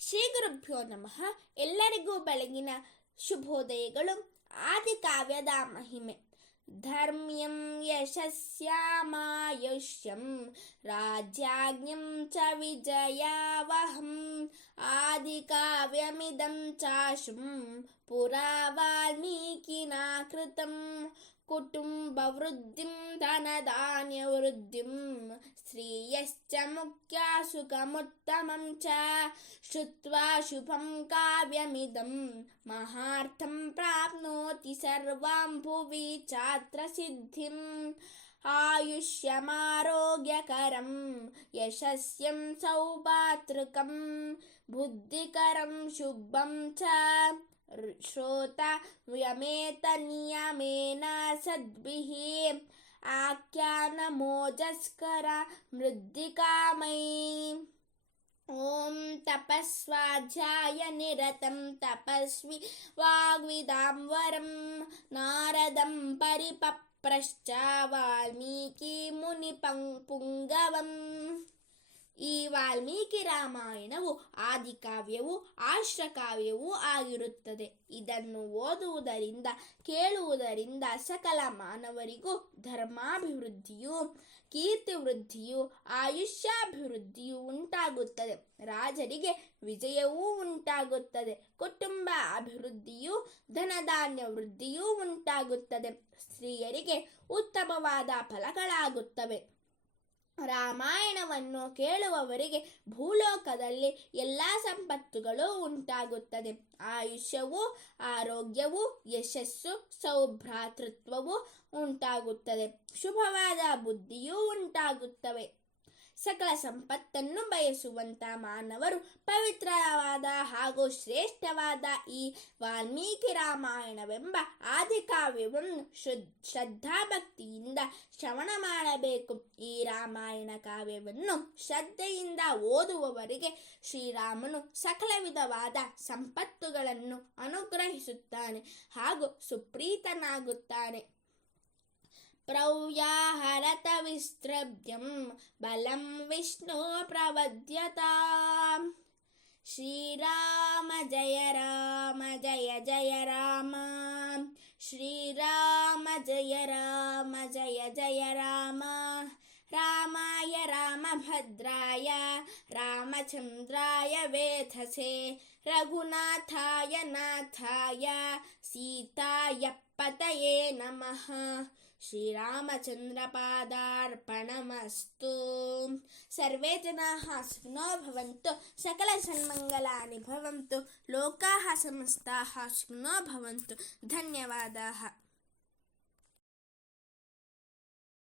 ಶ್ರೀ ಗುರುಭ್ಯೋ ನಮಃ. ಎಲ್ಲರಿಗೂ ಬೆಳಗಿನ ಶುಭೋದಯಗಳು. ಆದಿಕಾವ್ಯದ ಮಹಿಮೆ. ಧರ್ಮ್ಯಂ ಯಶಸ್ಯಾಮಾಯುಷ್ಯಂ ರಾಜ್ಯಾಜ್ಞಂ ಚ ವಿಜಯಾವಹಂ ಆದಿಕಾವ್ಯಮಿದಂ ಚಾಶುಂ ಪುರಾ ವಾಲ್ಮೀಕಿನಾ ಕೃತಂ ಕುಟುಂಬವೃದ್ಧಿಂ ಧನಧಾನ್ಯವೃದ್ಧಿಂ ಶ್ರೀಯಶ್ಚ ಮುಖ್ಯ ಸುಖಮುತ್ತಮಂ ಚ ಶ್ರುತ್ವಾ ಶುಭಂ ಕಾವ್ಯಮಿದಂ ಮಹಾರ್ಥಂ ಪ್ರಾಪ್ನೋತಿ ಸರ್ವಾಂ ಭುವಿ ಚಾತ್ರ ಸಿದ್ಧಿಂ ಆಯುಷ್ಯಮಾರೋಗ್ಯಕರಂ ಯಶಸ್ಯಂ ಸೌಭಾತೃಕಂ ಬುದ್ಧಿಕರಂ ಶುಭಂ ಚ ಶ್ರೋತವ್ಯಮೇತ ನಿಯಮೇನ ಸದ್ಭಿಃ ಆಖ್ಯಾನಮೋಜಸ್ಕರ ಮೃದ್ಧಿಕಾಮೈ. ಓಂ ತಪಸ್ವಾಧ್ಯಾಯ ನಿರತಂ ತಪಸ್ವಿ ವಾಗ್ವಿದಾಂವರಂ ನಾರದಂ ಪರಿಪಪ್ರಶ್ಚ ವಾಲ್ಮೀಕಿ ಮುನಿ ಪುಂಗವಂ. ಈ ವಾಲ್ಮೀಕಿ ರಾಮಾಯಣವು ಆದಿಕಾವ್ಯವೂ ಆಶ್ರಕಾವ್ಯವೂ ಆಗಿರುತ್ತದೆ. ಇದನ್ನು ಓದುವುದರಿಂದ ಕೇಳುವುದರಿಂದ ಸಕಲ ಮಾನವರಿಗೂ ಧರ್ಮಾಭಿವೃದ್ಧಿಯೂ ಕೀರ್ತಿವೃದ್ಧಿಯೂ ಆಯುಷ್ಯಾಭಿವೃದ್ಧಿಯೂ ಉಂಟಾಗುತ್ತದೆ. ರಾಜರಿಗೆ ವಿಜಯವೂ ಉಂಟಾಗುತ್ತದೆ. ಕುಟುಂಬ ಅಭಿವೃದ್ಧಿಯೂ ಧನಧಾನ್ಯ ವೃದ್ಧಿಯೂ ಉಂಟಾಗುತ್ತದೆ. ಸ್ತ್ರೀಯರಿಗೆ ಉತ್ತಮವಾದ ಫಲಗಳಾಗುತ್ತವೆ. ರಾಮಾಯಣವನ್ನು ಕೇಳುವವರಿಗೆ ಭೂಲೋಕದಲ್ಲಿ ಎಲ್ಲ ಸಂಪತ್ತುಗಳು ಉಂಟಾಗುತ್ತದೆ. ಆಯುಷ್ಯವೂ ಆರೋಗ್ಯವೂ ಯಶಸ್ಸು ಸೌಭ್ರಾತೃತ್ವವೂ ಉಂಟಾಗುತ್ತದೆ. ಶುಭವಾದ ಬುದ್ಧಿಯೂ ಉಂಟಾಗುತ್ತವೆ. ಸಕಲ ಸಂಪತ್ತನ್ನು ಬಯಸುವಂತ ಮಾನವರು ಪವಿತ್ರವಾದ ಹಾಗೂ ಶ್ರೇಷ್ಠವಾದ ಈ ವಾಲ್ಮೀಕಿ ರಾಮಾಯಣವೆಂಬ ಆದಿಕಾವ್ಯವನ್ನು ಶ್ರದ್ಧಾಭಕ್ತಿಯಿಂದ ಶ್ರವಣ ಮಾಡಬೇಕು. ಈ ರಾಮಾಯಣ ಕಾವ್ಯವನ್ನು ಶ್ರದ್ಧೆಯಿಂದ ಓದುವವರಿಗೆ ಶ್ರೀರಾಮನು ಸಕಲ ವಿಧವಾದ ಸಂಪತ್ತುಗಳನ್ನು ಅನುಗ್ರಹಿಸುತ್ತಾನೆ ಹಾಗೂ ಸುಪ್ರೀತನಾಗುತ್ತಾನೆ. ಪ್ರವ್ಯಾಹರತ ವಿಸ್ತ್ರಭ್ಯಂ ಬಲಂ ವಿಷ್ಣು ಪ್ರವದ್ಯತಾಂ. ಶ್ರೀರಾಮ ಜಯ ರಾಮ ಜಯ ಜಯ ರಾಮ. ಶ್ರೀರಾಮ ಜಯ ರಾಮ ಜಯ ಜಯ ರಾಮ. ರಾಮಾಯ ರಾಮಭದ್ರಾಯ ರಾಮಚಂದ್ರಾಯ ವೇಧಸೆ ರಘುನಾಥಾಯ ನಾಥಾಯ ಸೀತಾಯ ಪತಯೇ ನಮಃ. ಶ್ರೀರಾಮಚಂದ್ರ ಪಾದಾರ್ಪಣಮಸ್ತು. ಸರ್ವೇ ಜನಾಃ ಸುಖಿನೋ ಭವಂತು. ಸಕಲ ಸನ್ಮಂಗಲಾನಿ ಭವಂತು. ಲೋಕಾಃ ಸಮಸ್ತಾಃ ಸುಖಿನೋ ಭವಂತು. ಧನ್ಯವಾದಾಃ.